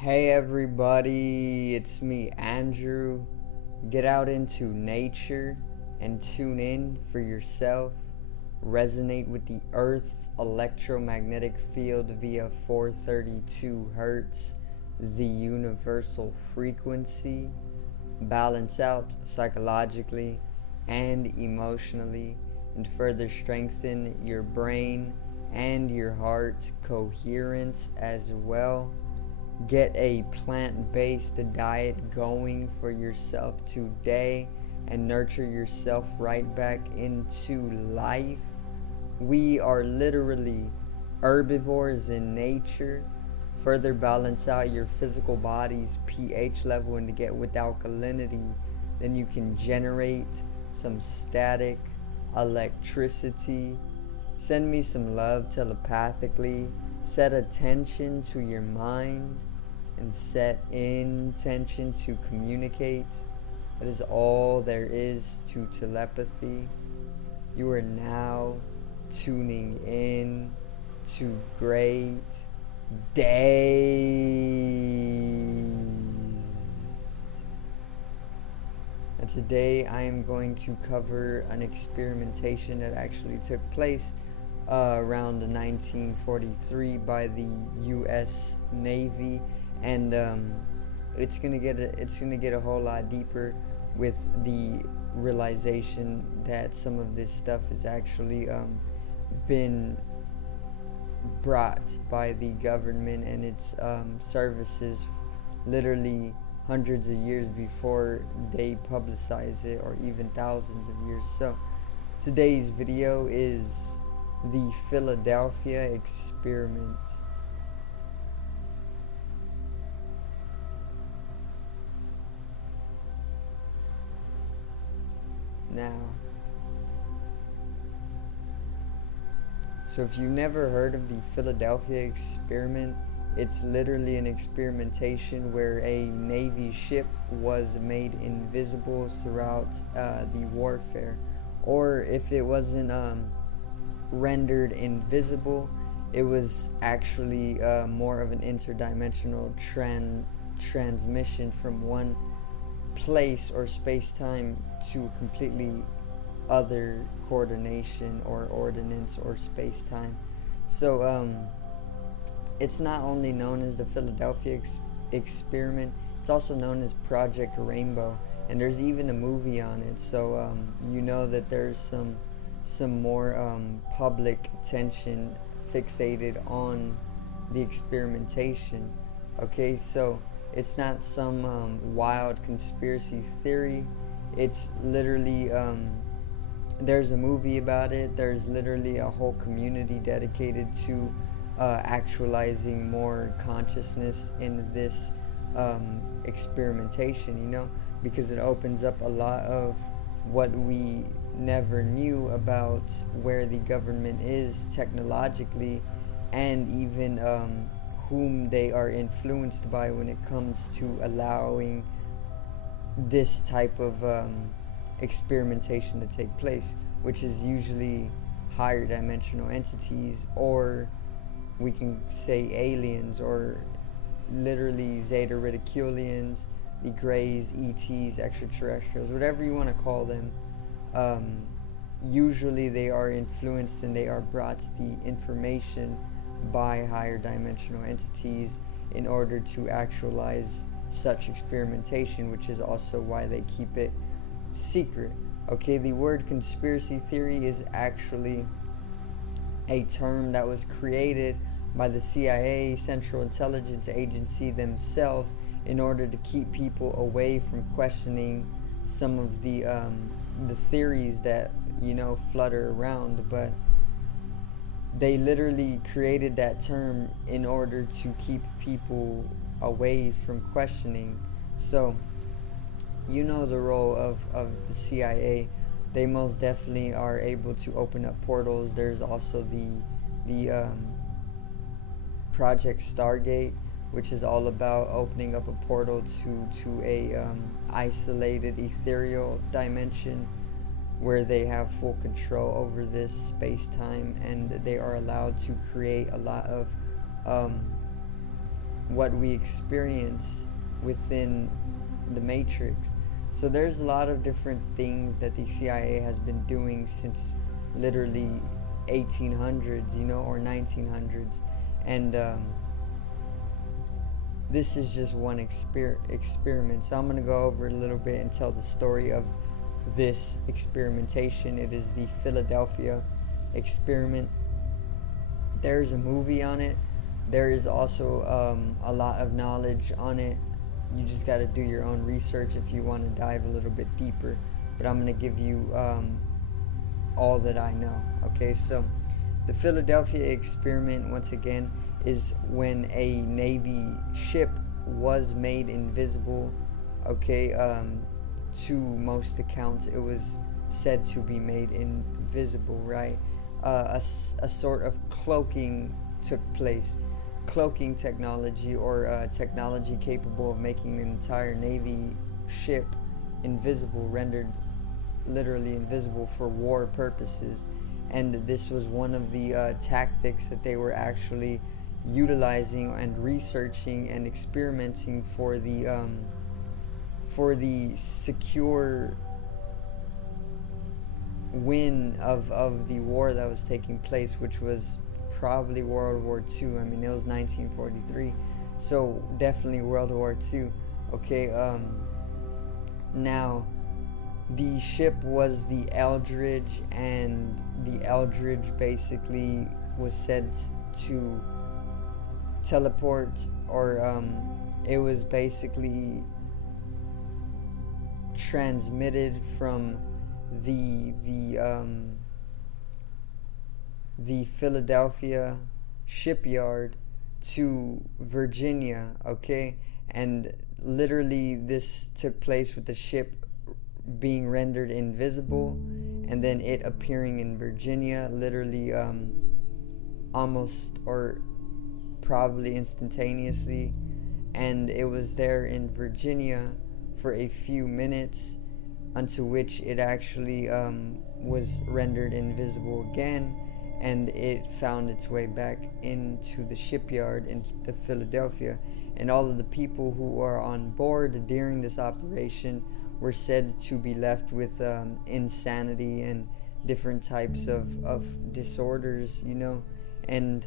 Hey everybody, it's me, Andrew. Get out into nature and tune in for yourself. Resonate with the Earth's electromagnetic field via 432 Hertz, the universal frequency. Balance out psychologically and emotionally, and further strengthen your brain and your heart coherence as well. Get a plant-based diet going for yourself today and nurture yourself right back into life. We are literally herbivores in nature. Further balance out your physical body's pH level and to get with alkalinity, then you can generate some static electricity. Send me some love telepathically. Set attention to your mind and set intention to communicate. That is all there is to telepathy. You are now tuning in to great days. And today I am going to cover an experimentation that actually took place around 1943 by the U.S. Navy, and it's gonna get a whole lot deeper with the realization that some of this stuff has actually been brought by the government and its services literally hundreds of years before they publicize it, or even thousands of years. So today's video is the Philadelphia experiment. Now, so if you've never heard of the Philadelphia experiment, it's literally an experimentation where a Navy ship was made invisible throughout the warfare. Or if it wasn't rendered invisible, it was actually more of an interdimensional transmission from one place or space-time to a completely other coordination or ordinance or space-time. So it's not only known as the Philadelphia experiment, it's also known as Project Rainbow, and there's even a movie on it. So you know that there's some more public attention fixated on the experimentation. Okay, so it's not some wild conspiracy theory. It's literally there's a movie about it. There's literally a whole community dedicated to actualizing more consciousness in this experimentation, you know, because it opens up a lot of what we never knew about where the government is technologically, and even whom they are influenced by when it comes to allowing this type of experimentation to take place, which is usually higher dimensional entities, or we can say aliens, or literally Zeta Reticulians, the Greys, ETs, extraterrestrials, whatever you want to call them. Usually they are influenced and they are brought the information by higher dimensional entities in order to actualize such experimentation, which is also why they keep it secret. Okay, the word conspiracy theory is actually a term that was created by the CIA, Central Intelligence Agency themselves, in order to keep people away from questioning some of the theories that, you know, flutter around. But they literally created that term in order to keep people away from questioning. So you know the role of the CIA. They most definitely are able to open up portals. There's also the Project Stargate, which is all about opening up a portal to a isolated ethereal dimension where they have full control over this space-time, and they are allowed to create a lot of what we experience within the Matrix. So there's a lot of different things that the CIA has been doing since literally 1800s, or 1900s. And this is just one experiment. So I'm going to go over a little bit and tell the story of this experimentation. It is the Philadelphia experiment. There's a movie on it. There is also a lot of knowledge on it. You just got to do your own research if you want to dive a little bit deeper. But I'm going to give you all that I know. Okay, so the Philadelphia experiment, once again, is when a Navy ship was made invisible. Okay, to most accounts, it was said to be made invisible, right? A sort of cloaking took place. Cloaking technology, or technology capable of making an entire Navy ship invisible, rendered literally invisible for war purposes. And this was one of the tactics that they were actually utilizing and researching and experimenting for the secure win of the war that was taking place, which was probably World War II. I mean, it was 1943, so definitely World War II. Okay, now the ship was the Eldridge, and the Eldridge basically was said to teleport, or it was basically transmitted from the Philadelphia shipyard to Virginia. Okay, and literally this took place with the ship being rendered invisible, and then it appearing in Virginia literally almost, or probably instantaneously. And it was there in Virginia for a few minutes, unto which it actually was rendered invisible again, and it found its way back into the shipyard in the Philadelphia. And all of the people who were on board during this operation were said to be left with insanity and different types of disorders, and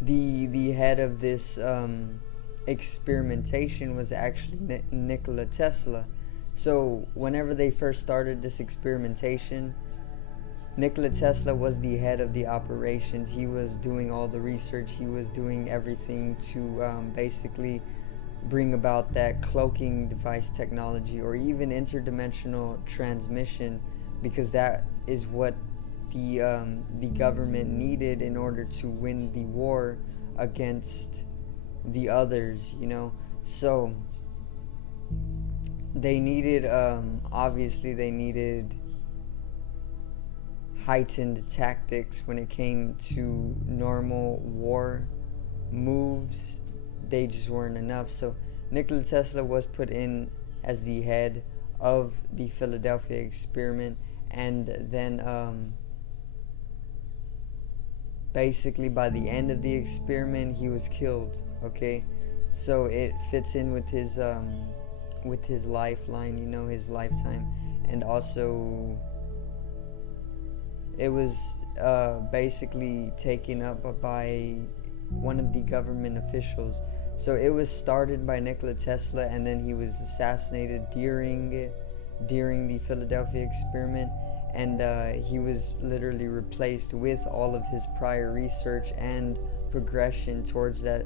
the head of this experimentation was actually Nikola Tesla. So whenever they first started this experimentation, Nikola Tesla was the head of the operations. He was doing all the research. He was doing everything to basically bring about that cloaking device technology, or even interdimensional transmission, because that is what the government needed in order to win the war against the others, So they needed, obviously they needed heightened tactics when it came to normal war moves. They just weren't enough. So Nikola Tesla was put in as the head of the Philadelphia experiment, and then basically by the end of the experiment he was killed. Okay, so it fits in with his lifeline, his lifetime. And also it was basically taken up by one of the government officials. So it was started by Nikola Tesla, and then he was assassinated during the Philadelphia experiment, and he was literally replaced with all of his prior research and progression towards that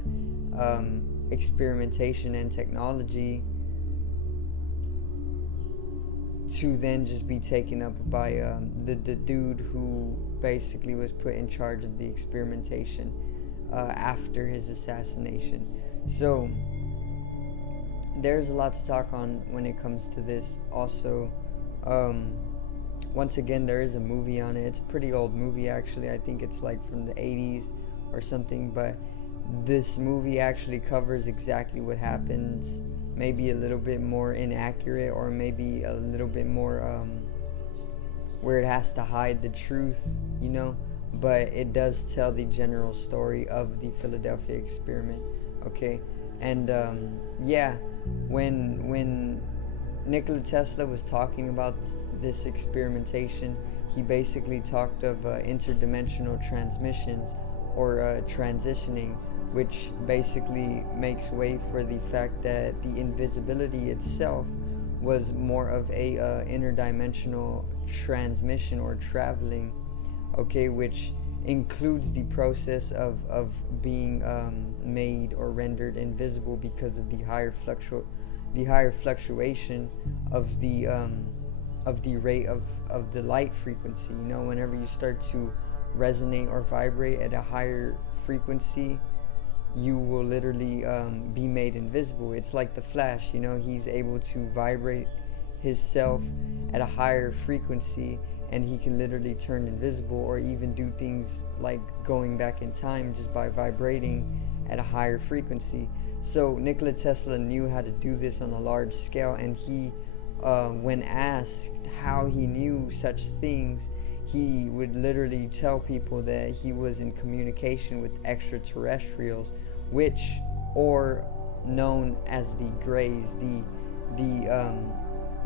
experimentation and technology, to then just be taken up by the dude who basically was put in charge of the experimentation after his assassination. So there's a lot to talk on when it comes to this. Also, once again, there is a movie on it. It's a pretty old movie, actually. I think it's like from the 80s or something, but this movie actually covers exactly what happens, maybe a little bit more inaccurate, or maybe a little bit more where it has to hide the truth, but it does tell the general story of the Philadelphia experiment. Okay, and yeah, when Nikola Tesla was talking about this experimentation, he basically talked of interdimensional transmissions, or transitioning, which basically makes way for the fact that the invisibility itself was more of a interdimensional transmission or traveling, okay, which includes the process of being made or rendered invisible because of the higher fluctuation of the rate of the light frequency. You know, whenever you start to resonate or vibrate at a higher frequency, you will literally be made invisible. It's like the Flash, you know, he's able to vibrate himself at a higher frequency, and he can literally turn invisible, or even do things like going back in time just by vibrating at a higher frequency. So Nikola Tesla knew how to do this on a large scale, and he, when asked how he knew such things, he would literally tell people that he was in communication with extraterrestrials, which, or known as the Greys, the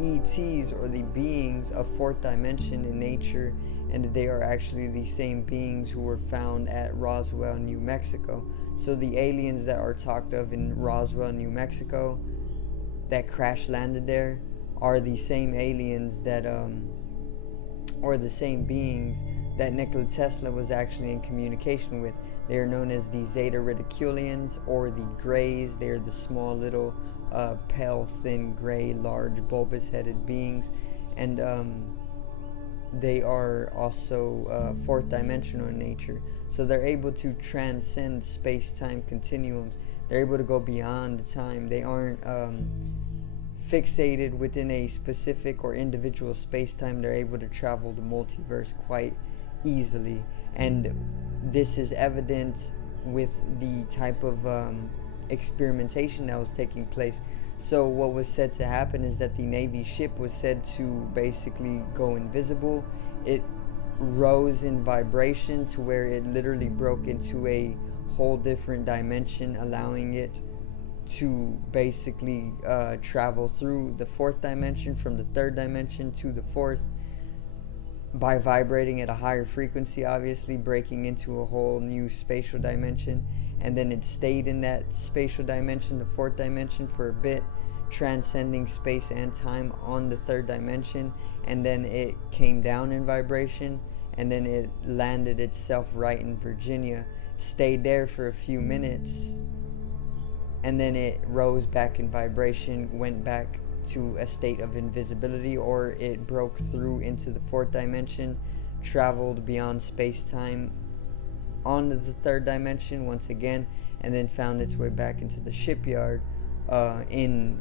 ETs, or the beings of fourth dimension in nature, and they are actually the same beings who were found at Roswell, New Mexico. So the aliens that are talked of in Roswell, New Mexico, that crash landed there, are the same aliens that or the same beings that Nikola Tesla was actually in communication with. They are known as the Zeta Reticulians, or the Greys. They are the small little pale, thin, gray, large, bulbous-headed beings, and they are also fourth dimensional in nature. So they're able to transcend space-time continuums. They're able to go beyond time. They aren't fixated within a specific or individual space-time. They're able to travel the multiverse quite easily, and this is evident with the type of experimentation that was taking place. So what was said to happen is that the Navy ship was said to basically go invisible. It rose in vibration to where it literally broke into a whole different dimension, allowing it to basically travel through the fourth dimension, from the third dimension to the fourth, by vibrating at a higher frequency, obviously breaking into a whole new spatial dimension. And then it stayed in that spatial dimension, the fourth dimension, for a bit, transcending space and time on the third dimension, and then it came down in vibration, and then it landed itself right in Virginia, stayed there for a few minutes, and then it rose back in vibration, went back to a state of invisibility, or it broke through into the fourth dimension, traveled beyond space-time onto the third dimension once again, and then found its way back into the shipyard in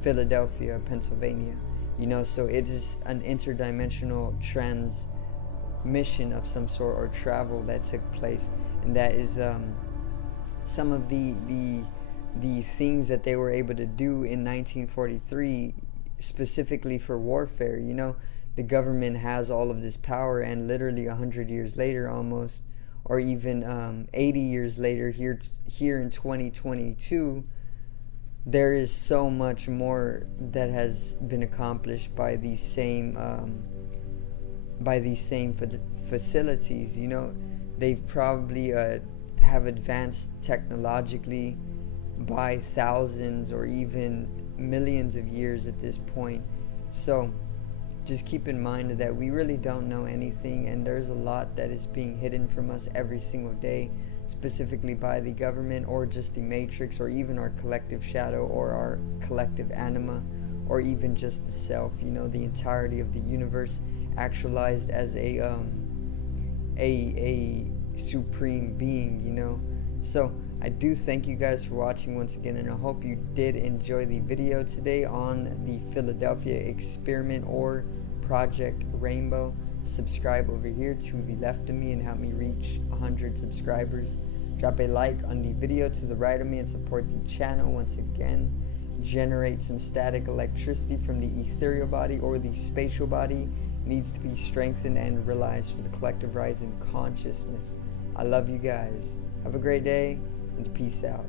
Philadelphia, Pennsylvania. You know, so it is an interdimensional transmission of some sort, or travel that took place, and that is some of the things that they were able to do in 1943, specifically for warfare. You know, the government has all of this power, and literally 100 years later almost, or even 80 years later, here in 2022, there is so much more that has been accomplished by these same facilities. You know, they've probably have advanced technologically by thousands or even millions of years at this point. So just keep in mind that we really don't know anything, and there's a lot that is being hidden from us every single day, specifically by the government, or just the Matrix, or even our collective shadow, or our collective anima, or even just the self. You know, the entirety of the universe actualized as a supreme being, you know. So I do thank you guys for watching once again, and I hope you did enjoy the video today on the Philadelphia experiment, or Project Rainbow. Subscribe over here to the left of me and help me reach 100 subscribers. Drop a like on the video to the right of me and support the channel once again. Generate some static electricity from the ethereal body or the spatial body. needs to be strengthened and realized for the collective rise in consciousness. I love you guys. Have a great day, and peace out.